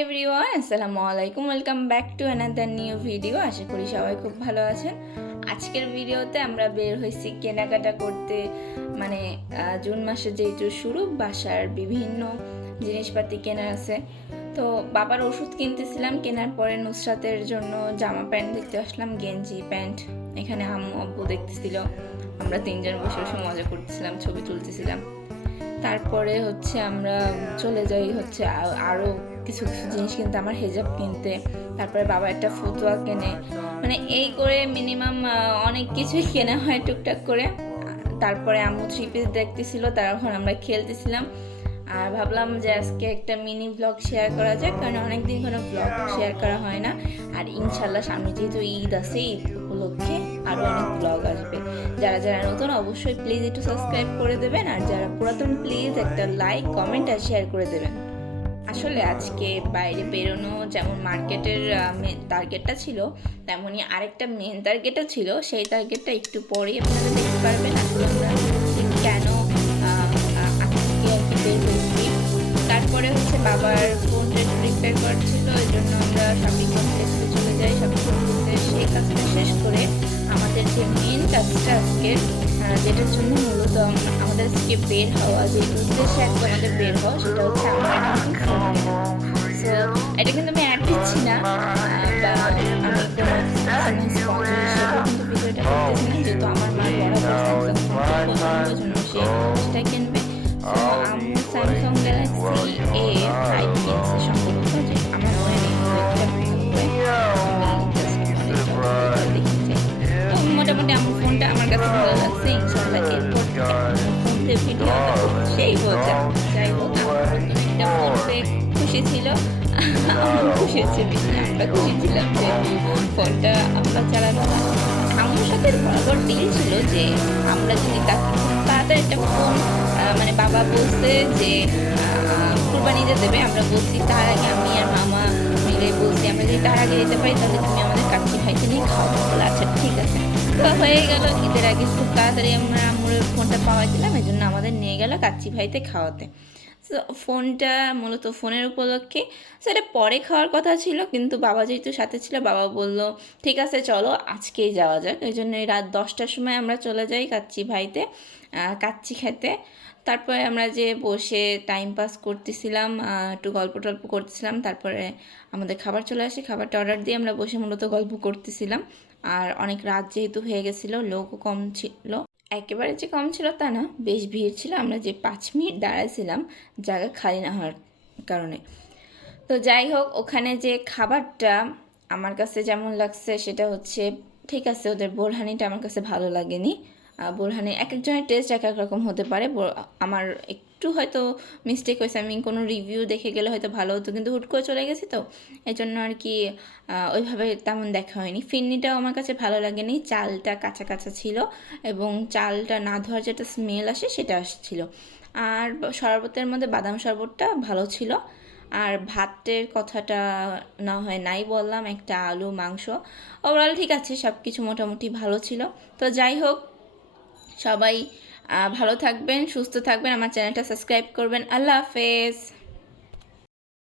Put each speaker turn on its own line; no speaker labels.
Everyone আসসালামু আলাইকুম welcome back to another new video আশা করি সবাই খুব ভালো আছেন। আজকের ভিডিওতে আমরা বের হয়েছি কেনাকাটা করতে। মানে জুন মাসে যেহেতু শুরু, বাসার বিভিন্ন জিনিসপাতি কেনার আছে। তো বাবার ওষুধ কিনতেছিলাম, কেনার পরে নুসরাতের জন্য জামা প্যান্ট দেখতে আসলাম, গেঞ্জি প্যান্ট। এখানে আম্মু, আব্বু দেখতেছিল। আমরা তিনজন বসে বসে মজা করতেছিলাম, ছবি তুলতেছিলাম। তারপরে হচ্ছে আমরা চলে যাই হচ্ছে আরও কিছু কিছু জিনিস কিনতে, আমার হেজাব কিনতে। তারপরে বাবা একটা ফুতুয়া কেনে। মানে এই করে মিনিমাম অনেক কিছুই কেনা হয় টুকটাক করে। তারপরে আম্মু থ্রি পিস দেখতেছিল, তারপর আমরা খেলতেছিলাম। আর ভাবলাম যে আজকে একটা মিনি ব্লগ শেয়ার করা যায় কারণ অনেকদিন কোনো ব্লগ শেয়ার করা হয় না। আর ইনশাল্লাহ সামনে যেহেতু ঈদ আছে, ঈদ উপলক্ষে আরও অনেক ব্লগ আসবে। যারা যারা নতুন, অবশ্যই প্লিজ একটু সাবস্ক্রাইব করে দেবেন, আর যারা পুরাতন প্লিজ একটা লাইক কমেন্ট আর শেয়ার করে দেবেন। আসলে আজকে বাইরে বেরোনো যেমন মার্কেটের টার্গেটটা ছিল তেমনই আরেকটা মেন টার্গেটও ছিল। সেই টার্গেটটা একটু পরেই আপনারা দেখতে পারবেন। আসলে আমরা বাবার ফোনটা একটু রিপেয়ার করার ছিল ওই জন্য আমরা শপিং কমপ্লেক্সে চলে যাই শপিং কমপ্লেক্সে সেই কাজটা শেষ করে আমাদের যে মেন কাজটা আজকের আহ, যেটার জন্য মূলত আমাদের আজকে বের হওয়া যে উদ্দেশ্যে একদম আমাদের বের হওয়া সেটা হচ্ছে আমরা একটা এটা কিন্তু আমি দিচ্ছি না বা আমি কোনো ছিল। আমরা যে ছিল যে আমরা যদি তাকে তাড়াতাড়ি একটা ফোন মানে বাবা বলছে যে কুরবানিতে দেবে, আমরা বলছি তার আগে আমি আর মামা মিলে বলছি, আমরা যদি তার আগে দিতে পারি তাহলে তুমি আমাদের কাকি ভাইকে নিয়ে খাওয়া আচ্ছা ঠিক আছে। তো হয়ে গেল, ঈদের আগে খুব তাড়াতাড়ি আমরা আমুর ফোনটা পাওয়া দিলাম এই জন্য আমাদের নিয়ে গেল কাচ্চি ভাইতে খাওয়াতে। ফোনটা মূলত ফোনের উপলক্ষে। সেটা পরে খাওয়ার কথা ছিল, কিন্তু বাবা যেহেতু সাথে ছিল বাবা বলল, ঠিক আছে, চলো, আজকেই যাওয়া যাক। ওই জন্য রাত দশটার সময় আমরা চলে যাই কাচ্চি ভাইতে কাচ্চি খেতে। তারপরে আমরা যে বসে টাইম পাস করতেছিলাম একটু গল্প টল্প করতেছিলাম, তারপরে আমাদের খাবার চলে আসে। খাবারটা অর্ডার দিয়ে আমরা বসে মূলত গল্প করতেছিলাম। আর অনেক রাত যেহেতু হয়ে গেছিল, লোকও কম ছিল। একেবারে যে কম ছিল তা না, বেশ ভিড় ছিল। আমরা যে পাঁচ মিনিট দাঁড়াইছিলাম, জায়গা খালি না হওয়ার কারণে। তো যাই হোক, ওখানে যে খাবারটা আমার কাছে যেমন লাগছে, সেটা হচ্ছে, ঠিক আছে, ওদের বোরহানিটা আমার কাছে ভালো লাগেনি। বোরহানি এক একজনের টেস্ট এক এক রকম হতে পারে। আমার একটু হয়তো মিস্টেক হয়েছে। আমি কোনো রিভিউ দেখে গেলে হয়তো ভালো হতো, কিন্তু হুট করে চলে গেছি তো। এই জন্য আর কি ওইভাবে তেমন দেখা হয়নি। ফিন্নিটাও আমার কাছে ভালো লাগেনি। চালটা কাঁচা কাঁচা ছিল এবং চালটা না ধোয়ার যেটা স্মেল আসে, সেটা আসছিল। আর শরবতের মধ্যে বাদাম শরবতটা ভালো ছিল। আর ভাতের কথাটা না হয় নাই বললাম, একটা আলু, মাংস। ওভারঅল ঠিক আছে সব কিছু মোটামুটি ভালো ছিল। তো যাই হোক সবাই ভালো থাকবেন সুস্থ থাকবেন আমার চ্যানেলটা সাবস্ক্রাইব করবেন। আল্লাহ হাফেজ।